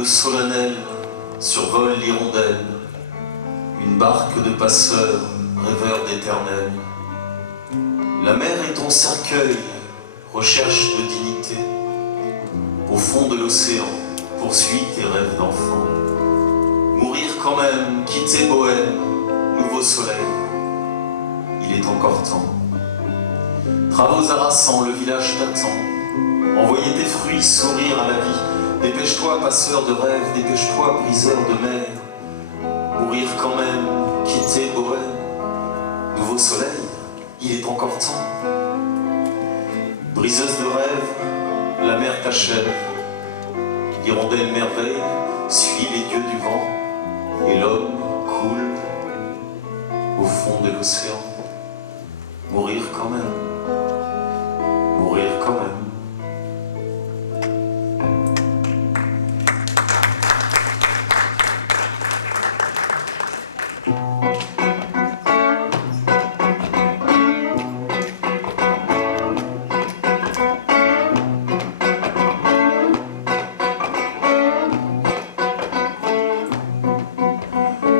ondes solennelles survolent l'hirondelle, une barque de passeurs, rêveurs d'éternel. La mer est ton cercueil, recherche de dignité. Au fond de l'océan, poursuis tes rêves d'enfant. Mourir quand même, quitter Bohème, nouveau soleil. Il est encore temps. Travaux harassants, le village t'attend. Envoyer tes fruits, sourire à la vie. Dépêche-toi, passeur de rêves, dépêche-toi, briseur de mer. Mourir quand même, quitter Bohème, nouveau soleil, il est encore temps. Briseuse de rêves, la mer t'achève. L'hirondelle merveille suit les dieux du vent, et l'homme coule au fond de l'océan. Mourir quand même, mourir quand même.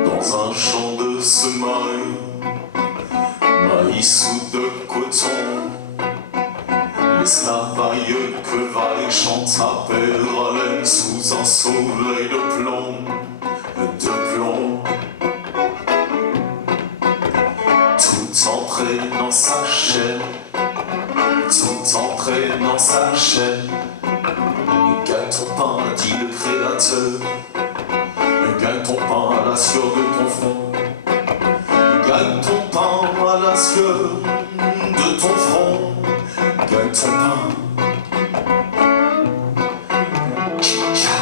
Dans un champ de semailles, maïs ou de coton, l'esclavaille que vaille chante à perdre haleine sous un soleil de plomb, de plomb. Tout entraînant sa chaîne, tout entraînant sa chaîne. Gagne ton pain, dit le Créateur. Gagne ton pain à la sueur de ton front. Gagne ton pain à la sueur de ton front. Gagne ton pain. Chicha,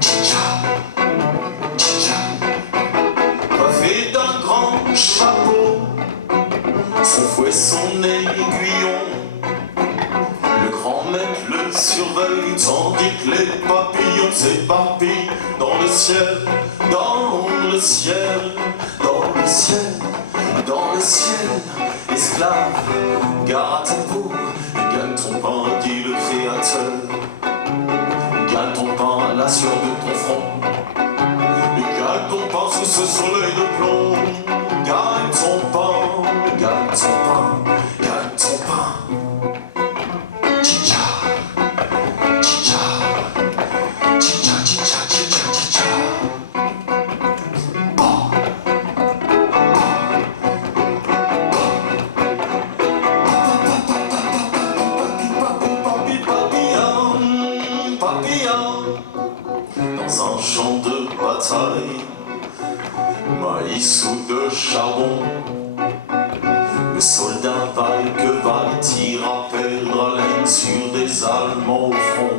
chicha, chicha. Coiffé d'un grand chapeau, son fouet, son aiguillon. Le grand maître le surveille tandis que les papillons s'éparpillent dans le ciel, dans le ciel, dans le ciel, dans le ciel. Esclave, gare à ta peau, gagne ton pain, dit le Créateur. Gagne ton pain à la sueur de ton front. Gagne ton pain sous ce soleil de plomb. Gagne ton pain, gagne ton pain, gagne ton pain. Chicha, chicha, chicha, chicha, chicha, chicha. Dans un champ de bataille, maïs ou de charbon, le soldat vaille que vaille tire à perdre haleine sur des Allemands au fond.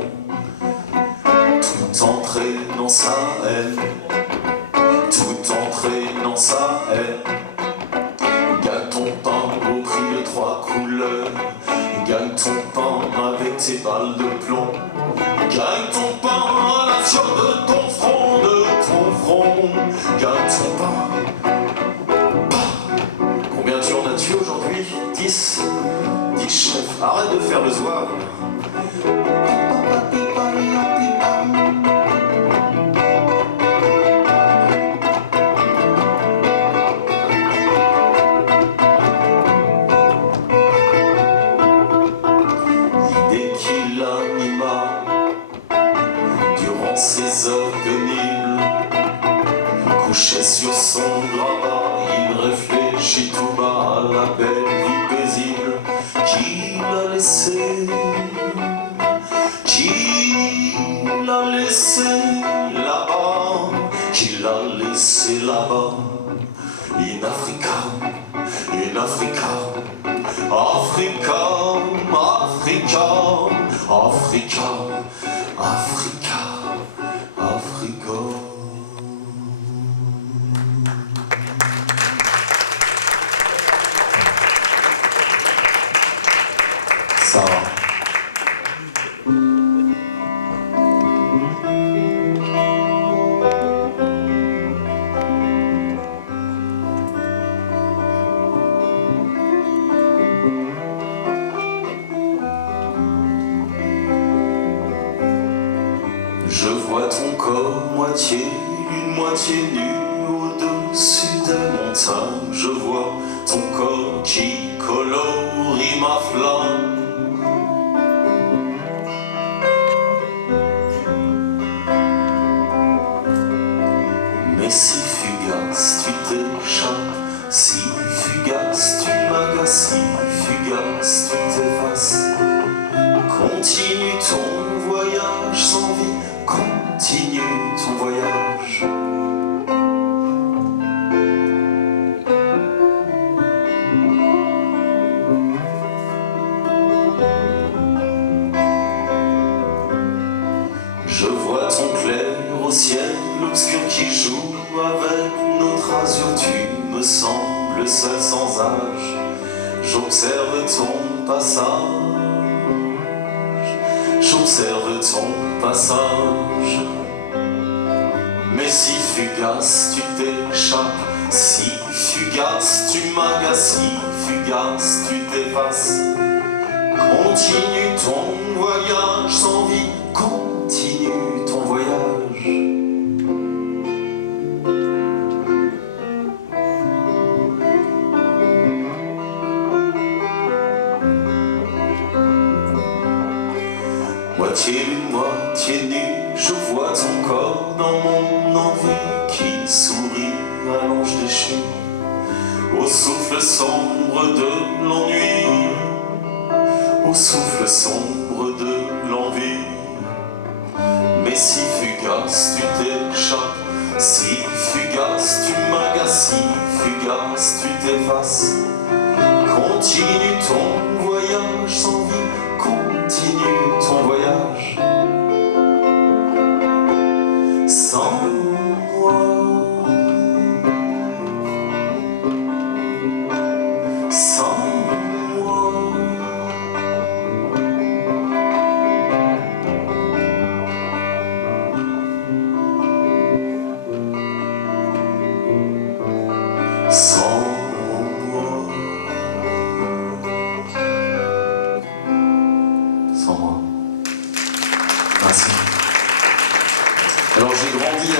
Tout entraînant sa haine, tout entraînant sa haine. Gagne ton pain au prix de 3 couleurs. Gagne ton pain avec tes balles de plomb. Gagne ton pain à la sueur de ton front, de ton front. Gagne ton pain. Combien tu en as tué aujourd'hui? 10. 10 chefs. Arrête de faire le zouave. L'idée qui l'anima durant ces heures pénibles, couché sur son grabat, il réfléchit tout bas à la belle vie paisible qu'il a laissée, qu'il a laissé là-bas, qu'il a laissé là-bas. In Africa, in Africa, Africa, Africa, Africa, Africa, Africa. Ça va. Je vois ton corps moitié lune, moitié nu au-dessus des montagnes. Je vois ton corps qui colorie ma flamme. Mais si fugace tu t'échappes, si fugace tu m'agaces, si fugace tu t'effaces, continue ton voyage sans vie, continue ton voyage. Je vois ton clair au ciel obscur qui joue avec notre azur, tu me sembles seul sans âge. J'observe ton passage, j'observe ton passage. Mais si fugace tu t'échappes, si fugace tu m'agaces, si fugace tu t'effaces, continue ton voyage sans vie, continue ton voyage. Moitié lune, moitié nu, je vois ton corps dans mon envie qui sourit à l'ange déchu, au souffle sombre de l'ennui, au souffle sombre de l'envie. Mais si fugace tu t'échappes, si fugace tu m'agaces, si fugace tu t'effaces, continue ton voyage sans vie, continue ton voyage. Sans moi, sans moi. Sans moi, sans moi. Merci. Alors j'ai grandi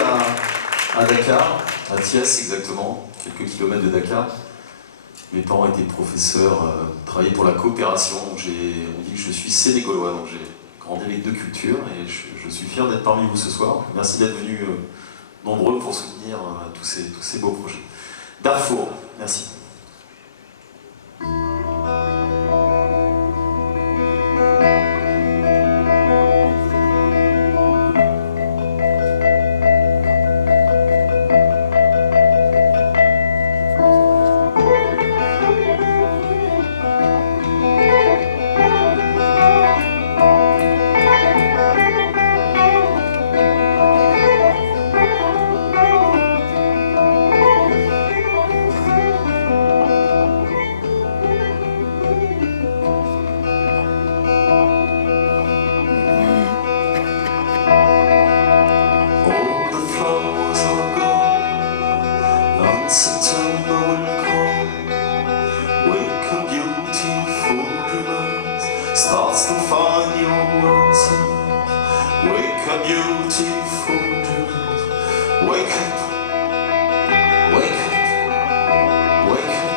à Dakar, à Thiès exactement, quelques kilomètres de Dakar. Mes parents étaient professeurs, travaillaient pour la coopération. On dit que je suis sénégalois, donc j'ai grandi avec deux cultures et je suis fier d'être parmi vous ce soir. Merci d'être venus nombreux pour soutenir tous ces beaux projets. Darfour, merci. September will come. Wake up, beautiful dreamers, starts to find your answer. Wake up, beautiful dreamers. Wake up, wake up, wake up.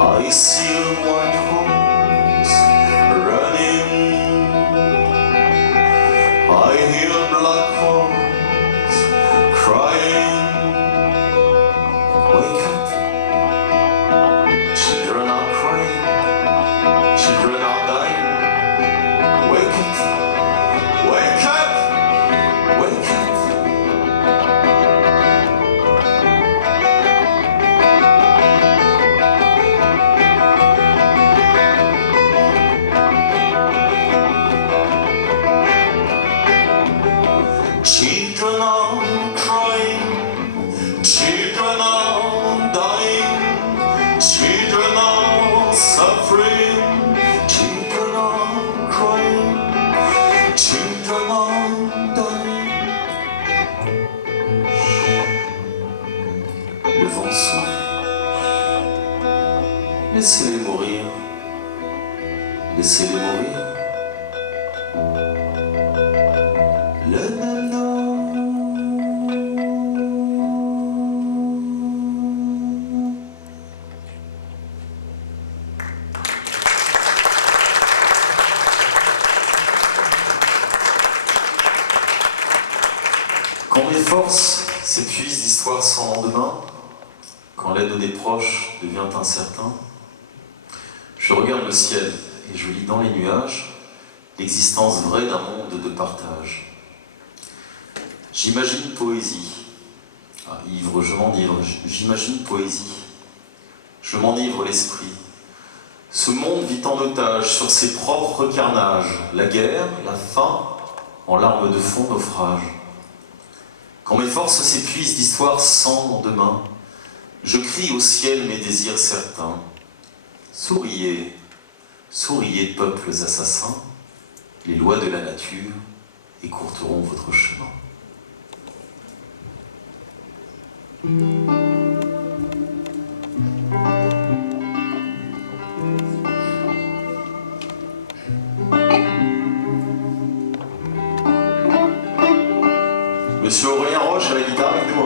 I see a white horse running, I hear a black horse crying. Wake up, children are crying, children are dying. Wake up, wake up, wake up. Children are crying, children are dying, children are suffering, children are crying, children le vent souffle. Laissez-les mourir, laissez-les mourir. Le nano. Quand mes forces s'épuisent d'histoires sans lendemain, quand l'aide des proches devient incertain, je regarde le ciel et je lis dans les nuages l'existence vraie d'un monde de partage. J'imagine poésie. Ivre, je m'enivre, j'imagine poésie. Je m'enivre l'esprit. Ce monde vit en otage sur ses propres carnages, la guerre, la faim, en larmes de fond naufrage. Quand mes forces s'épuisent d'histoires sans lendemain, je crie au ciel mes désirs certains. Souriez, souriez peuples assassins, les lois de la nature écourteront votre chemin. Monsieur Aurélien Roche à la guitare avec nous.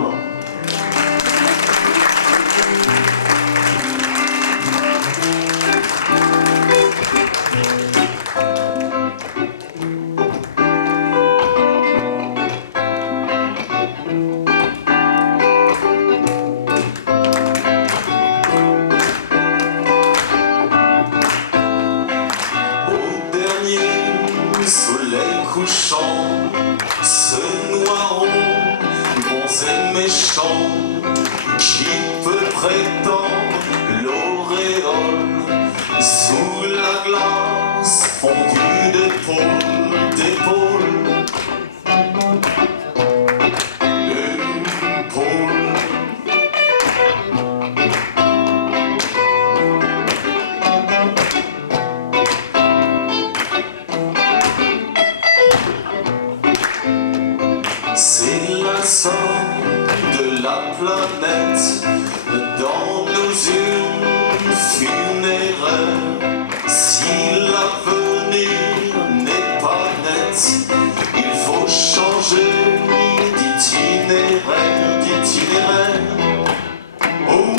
Au dernier soleil couchant, ce noiron, bons et méchants, qui peut prétendre l'auréole sous la glace fondue d'épaule d'épaule. C'est la somme de la planète dans nos urnes funéraires. Si l'avenir n'est pas net, il faut changer d'itinéraire, d'itinéraire. Oh,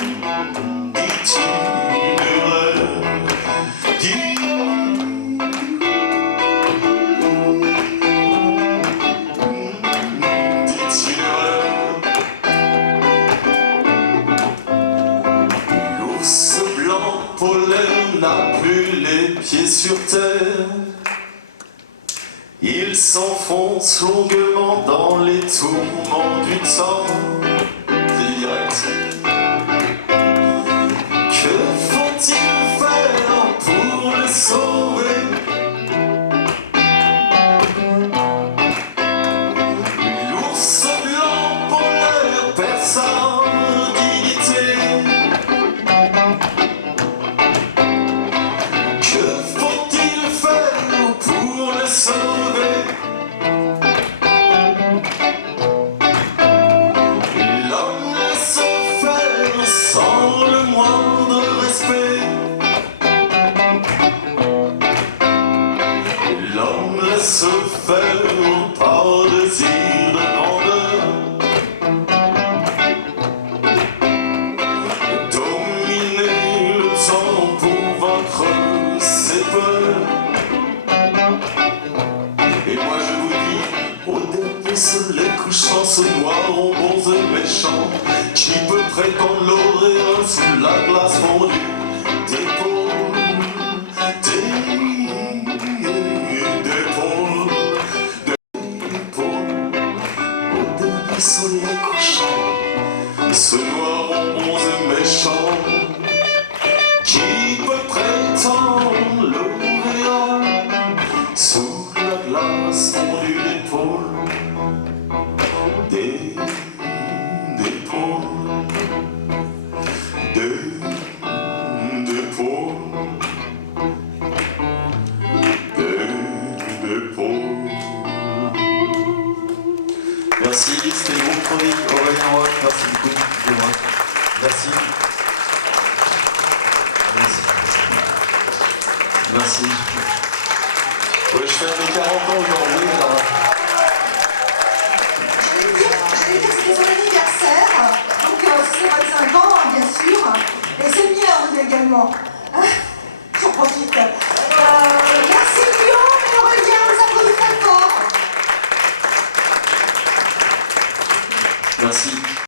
d'itinéraire, polaire n'a plus les pieds sur terre. Il s'enfonce longuement dans les tourments du temps. C'est du direct. Que faut-il faire pour le sauver? L'ours blanc polaire perd sa dignité. L'homme laisse faire sans le moindre respect. L'homme laisse faire par désir de grandeur. Dominer le temps pour vaincre ses peurs. Et moi je vous dis, au dernier soleil couchant, ce noiron bons et méchant, qui peut prétendre l'auréole sous la glace fondue d'épaule, au dernier soleil couchant, ce noiron bons et méchant, qui peut prétendre l'auréole sous la glace fondue d'épaule, d'épaule, d'épaule. Merci, c'était le groupe Chronique, Aurélien Roche, merci beaucoup. Merci. Merci. Oui, je fais mes 40 ans aujourd'hui, alors... J'allais dire que c'était son anniversaire, donc c'est 25 ans, bien sûr, et c'est le mien également. J'en profite. Merci Guillaume et Aurélien, vous applaudissez très fort. Merci.